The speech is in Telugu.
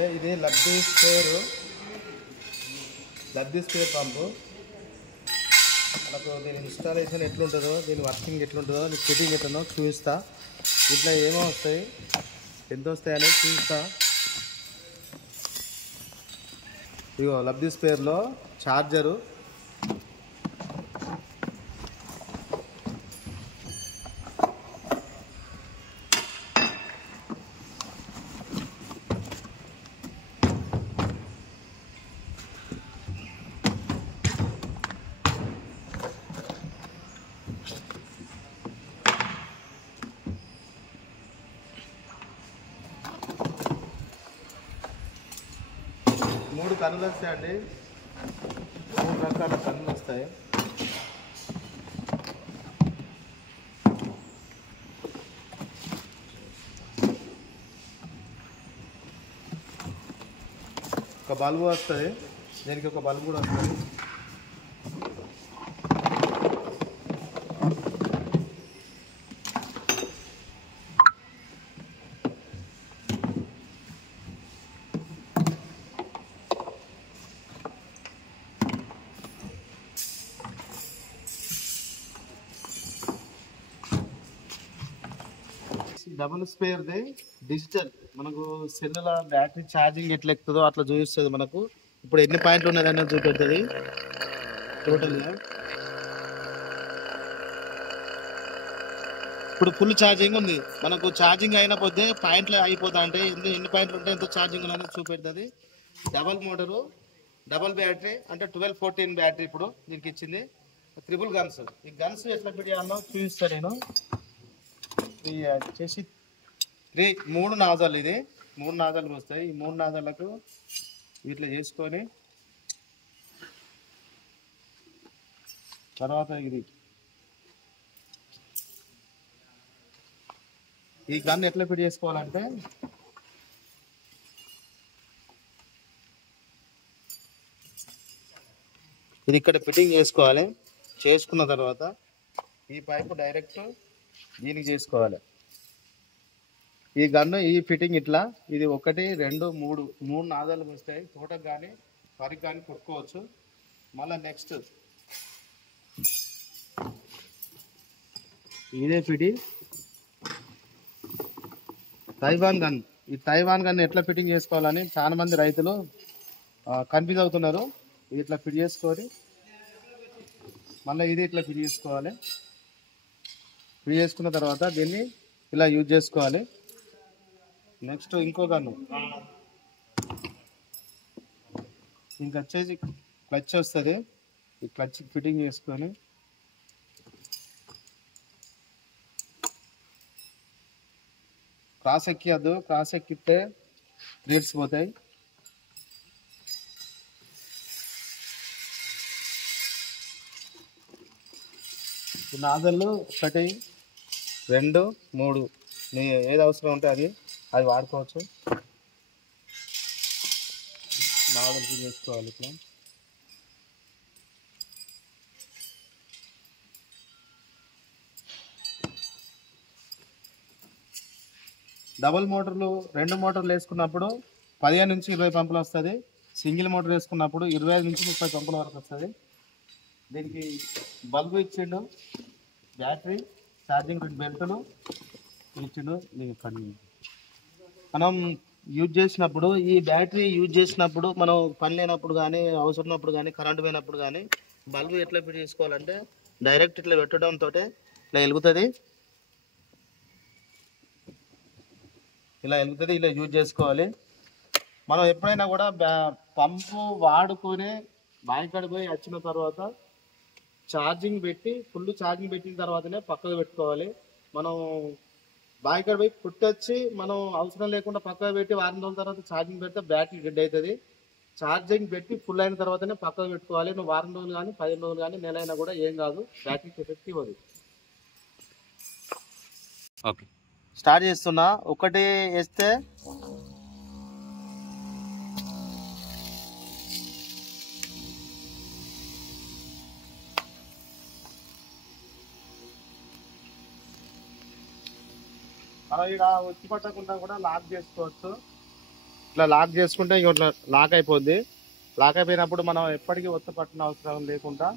ఇది లబ్ధి స్పేర్ పంపు. మనకు దీని ఇన్స్టాలేషన్ ఎట్లుంటుందో, దీని వర్కింగ్ ఎట్లుంటుందో, నీకు ఫిట్టింగ్ ఎట్లుందో చూపిస్తా. ఇట్లా ఏమో వస్తాయి, ఎంత వస్తాయి అనేది చూపిస్తా. ఇగో లబ్ధి స్పేర్లో ఛార్జరు, మూడు కన్నులు వస్తాయండి. 3 రకాల కన్నులు వస్తాయి. ఒక బల్బు వస్తుంది, దీనికి ఒక బల్బు కూడా వస్తుంది. డబుల్ స్పేర్ది డిజిటల్, మనకు సెల్లుల బ్యాటరీ ఛార్జింగ్ ఎట్లా ఎక్కుతుందో అట్లా చూపిస్తుంది. మనకు ఇప్పుడు ఎన్ని పాయింట్లు ఉన్నదని చూపెడుతుంది టోటల్గా. ఇప్పుడు ఫుల్ ఛార్జింగ్ ఉంది, మనకు ఛార్జింగ్ అయిన పోతే పాయింట్లు అయిపోతా అంటే ఎన్ని పాయింట్లు ఉంటే ఎంత ఛార్జింగ్ ఉన్నది చూపెడుతుంది. డబల్ మోటరు, డబల్ బ్యాటరీ అంటే 12-14 బ్యాటరీ ఇప్పుడు దీనికి ఇచ్చింది. 3 గన్స్. ఈ గన్స్ ఎట్లా పెట్టాలో చూపిస్తాను నేను. వచ్చేసి 3 నాజాలు, ఇది 3 నాజాలు వస్తాయి. ఈ 3 నాజాలకు ఇట్లా చేసుకొని తర్వాత ఈ గన్ ఎట్లా ఫిట్ చేసుకోవాలంటే, ఇది ఇక్కడ ఫిట్టింగ్ చేసుకోవాలి. చేసుకున్న తర్వాత ఈ పైపు డైరెక్ట్ దీనికి చేసుకోవాలి. ఈ గన్ను ఈ ఫిట్టింగ్ ఇట్లా, ఇది 1 2 3 నాదాలు వస్తాయి. తోటకు కానీ వరికి కానీ కొట్టుకోవచ్చు. మళ్ళీ నెక్స్ట్ ఇదే ఫిట్టింగ్ తైవాన్ గన్. ఈ తైవాన్ గన్ ఎట్లా ఫిట్టింగ్ చేసుకోవాలని చాలా మంది రైతులు కన్ఫ్యూజ్ అవుతున్నారు. ఇది ఇట్లా ఫిట్ చేసుకొని మళ్ళీ ఇది ఇట్లా ఫిట్ చేసుకోవాలి. ఫిట్ చేసుకున్న తర్వాత దీన్ని ఇలా యూజ్ చేసుకోవాలి. నెక్స్ట్ ఇంకో గన్ను, ఇంకా వచ్చేసి క్లచ్ వస్తుంది. ఈ క్లచ్ ఫిట్టింగ్ చేసుకొని క్రాస్ ఎక్కియద్దు, క్రాస్ ఎక్కితే రేట్స్ పోతాయి. నాదళ్ళు 1 2 3 నీ ఏది అవసరం ఉంటే అది వాడుకోవచ్చు. నాదలు చేసుకోవాలి ఇట్లా. డబుల్ మోటార్లు 2 మోటార్లు వేసుకున్నప్పుడు 15 నుంచి 20 పంపులు వస్తుంది. సింగిల్ మోటార్ వేసుకున్నప్పుడు 25 నుంచి 30 పంపుల వరకు వస్తుంది. దీనికి బల్బు ఇచ్చిండు, బ్యాటరీ, ఛార్జింగ్ 2 బెల్టులు ఇచ్చిండు. మనం యూజ్ చేసినప్పుడు, ఈ బ్యాటరీ యూజ్ చేసినప్పుడు మనం పని లేనప్పుడు కానీ, అవసరం ఉన్నప్పుడు కానీ, కరెంటు పోయినప్పుడు కానీ బల్బు ఎట్లా ఫిట్ చేసుకోవాలంటే డైరెక్ట్ ఇట్లా పెట్టడంతో ఇట్లా వెలుగుతుంది. ఇలా యూజ్ చేసుకోవాలి. మనం ఎప్పుడైనా కూడా పంపు వాడుకొని బాయికాడ పోయి వచ్చిన తర్వాత ఛార్జింగ్ పెట్టి, ఫుల్ ఛార్జింగ్ పెట్టిన తర్వాతనే పక్కకు పెట్టుకోవాలి. మనం బాయికాడ పోయి కుట్టొచ్చి మనం అవసరం లేకుండా పక్కకు పెట్టి వారం రోజుల తర్వాత ఛార్జింగ్ పెడితే బ్యాటరీ డెడ్ అవుతుంది. ఛార్జింగ్ పెట్టి ఫుల్ అయిన తర్వాతనే పక్కకు పెట్టుకోవాలి. నువ్వు వారం రోజులు కానీ 15 రోజులు కానీ నెల అయినా కూడా ఏం కాదు, బ్యాటరీకి ఎఫెక్టివ్ అది. ఓకే, స్టార్ట్ చేస్తున్నా. 1 వేస్తే మనం ఇక్కడ వచ్చి పట్టకుండా కూడా లాక్ చేసుకోవచ్చు. ఇట్లా లాక్ చేసుకుంటే ఇట్లా లాక్ అయిపోద్ది. లాక్ అయిపోయినప్పుడు మనం ఎప్పటికీ ఒత్త పట్టిన అవసరం లేకుండా